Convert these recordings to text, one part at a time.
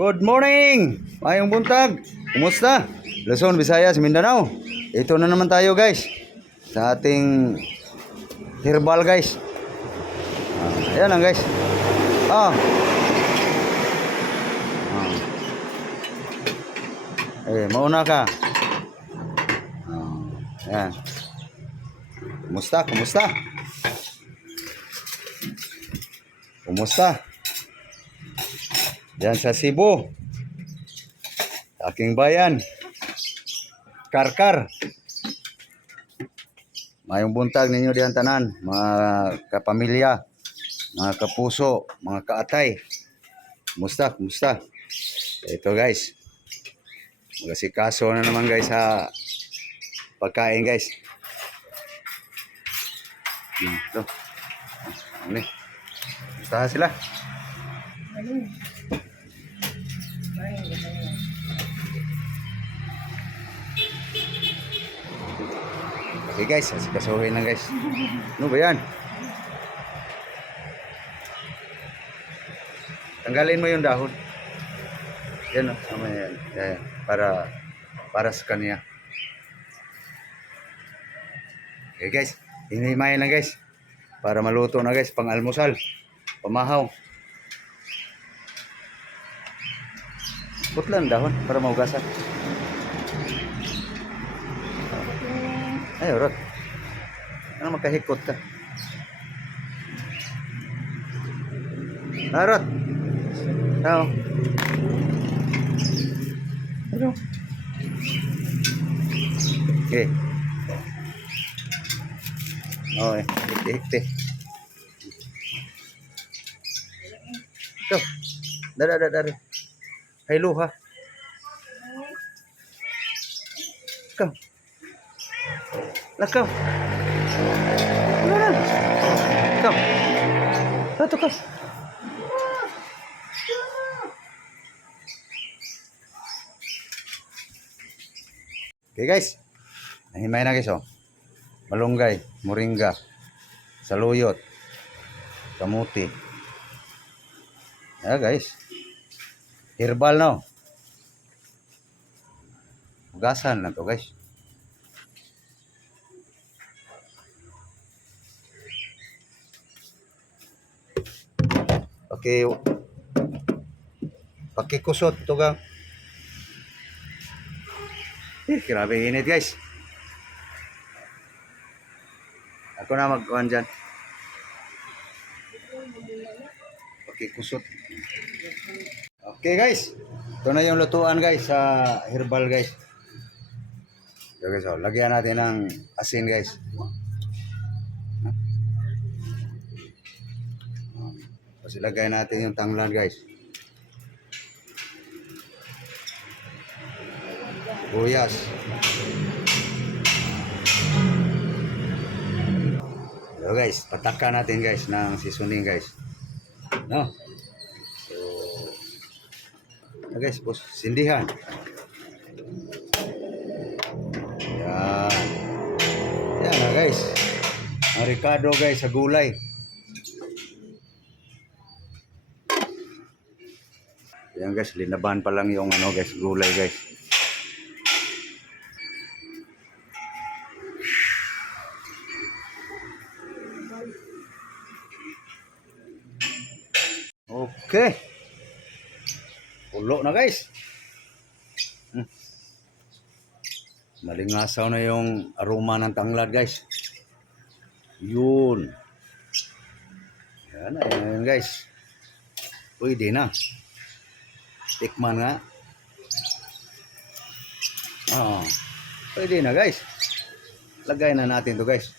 Good morning! Mayong buntag! Kumusta? Luzon, Visayas, Mindanao. Ito na naman tayo guys. Sa ating herbal guys. Ayan lang guys. Ah. Mauna ka. Ayan. Kumusta? Kumusta? Kumusta? Yan sa Cebu. Aking bayan. Karkar. Mayong buntag ninyo diyan tanan, mga kapamilya, mga kapuso, mga kaatay. Kumusta? Kumusta? Ito guys. Magasikaso na naman guys sa pagkain guys. Ito. Ano? Kumusta sila? Okay guys, kasuhin lang guys. Ano ba yan? Tanggalin mo yung dahon. Yan o, yan. Yan. Para sa kanya. Okay guys, hinihimayin lang guys. Para maluto na guys, pang almusal. Pamahaw. Putlan dahon para maugasan. Ay, urot. Ano magkahikot ka? Narot. Ano? Ano? Okay. Okay. Hikti-hikti. Ito. Dari. Haylo ha. Ikaw. Lakaw. Ikaw. Rato ka. Okay guys. Nahimay na guys oh. Malunggay, moringa, saluyot, kamuti. Yeah guys. Herbal no. Ugasan na to guys. Pakikusot to gang. Grabe init guys. Ako na magkuhan dyan. Pakikusot. Okay guys. Ito na yung lutuan guys sa herbal guys. Okay, so lagyan natin ng asin guys. Tapos ilagay natin yung tanglad guys. Buyas. So guys, patakan natin guys ng seasoning guys. No? So guys, bos sindihan. Yan. Yan na guys. Ang ricado guys sa gulay. Yan guys, linaban pa lang yung ano guys, gulay guys. Okay. Ulo na guys. Malingasaw na yung aroma ng tanglad guys. Yun. Yan guys. Pwede na. Tikman nga. Pwede na guys. Lagay na natin to guys.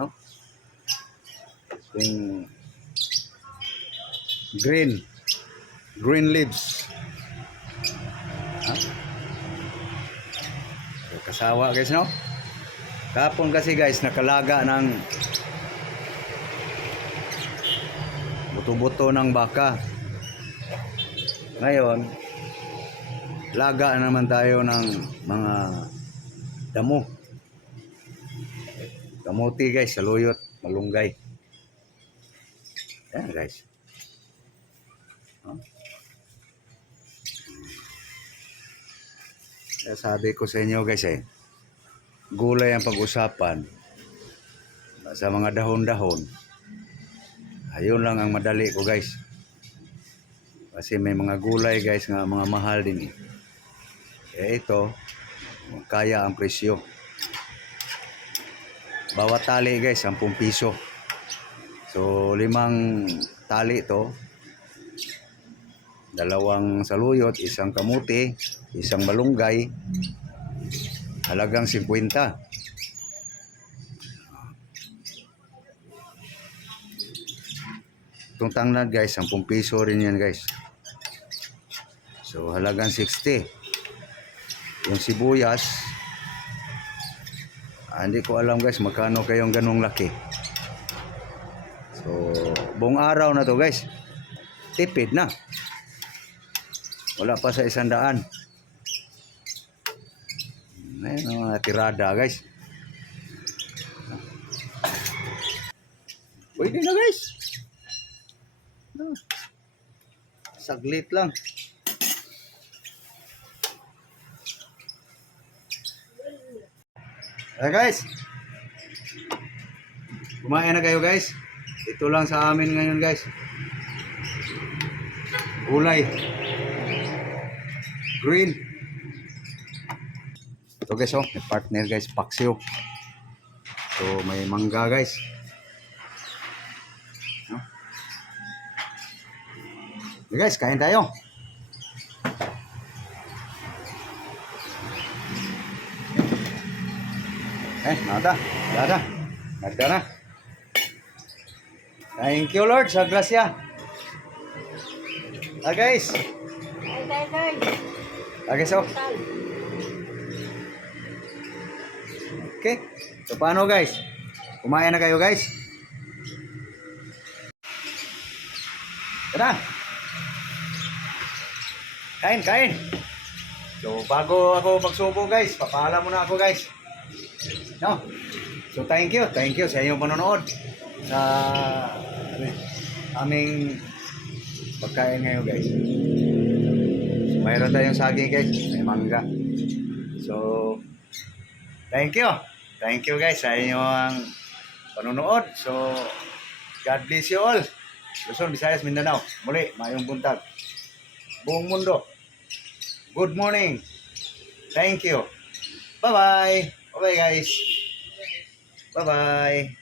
No? Yung green leaves. Kasawa guys no. Kapon kasi guys nakalaga ng buto-buto ng baka. Ngayon laga naman tayo ng mga damo. Kamuti guys, saluyot, malunggay. Yan guys. Sabi ko sa inyo guys gulay ang pag-usapan sa mga dahon-dahon. Ayun lang ang madali ko guys. Kasi may mga gulay guys nga mga mahal din ito, kaya ang presyo. Bawat tali guys, 10 piso. So 5 tali ito. 2 saluyot, 1 kamuti, 1 malunggay. Halagang 50. Itong tangnad guys, 10 piso rin yan guys. So halagang 60. Yung sibuyas, hindi ko alam guys magkano kayong ganong laki. So buong araw na to guys, tipid na. Wala pa sa 100. Ayun mga tirada guys. Pwede na guys. Saglit lang. Guys, kumain na kayo guys. Ito lang sa amin ngayon guys. Gulay. Green. Ito guys may partner guys, paksiw. So may mangga guys. Guys, kain tayo. Nada. Na. Thank you Lord sa grasya. Guys. Guys, Okay. So paano guys? Kumain na kayo guys? Tara. Kain. So bago ako magsubo guys, papaalam muna ako guys. No. So thank you sa inyong panonood sa aming pagkain ngayon guys. So, mayroon tayong saging guys, may mangga. So thank you guys sa inyong panonood. So God bless you all. Luzon, Visayas, Mindanao. Muli, mayong buntag. Buong mundo. Good morning. Thank you. Bye-bye. Bye-bye guys. Bye-bye.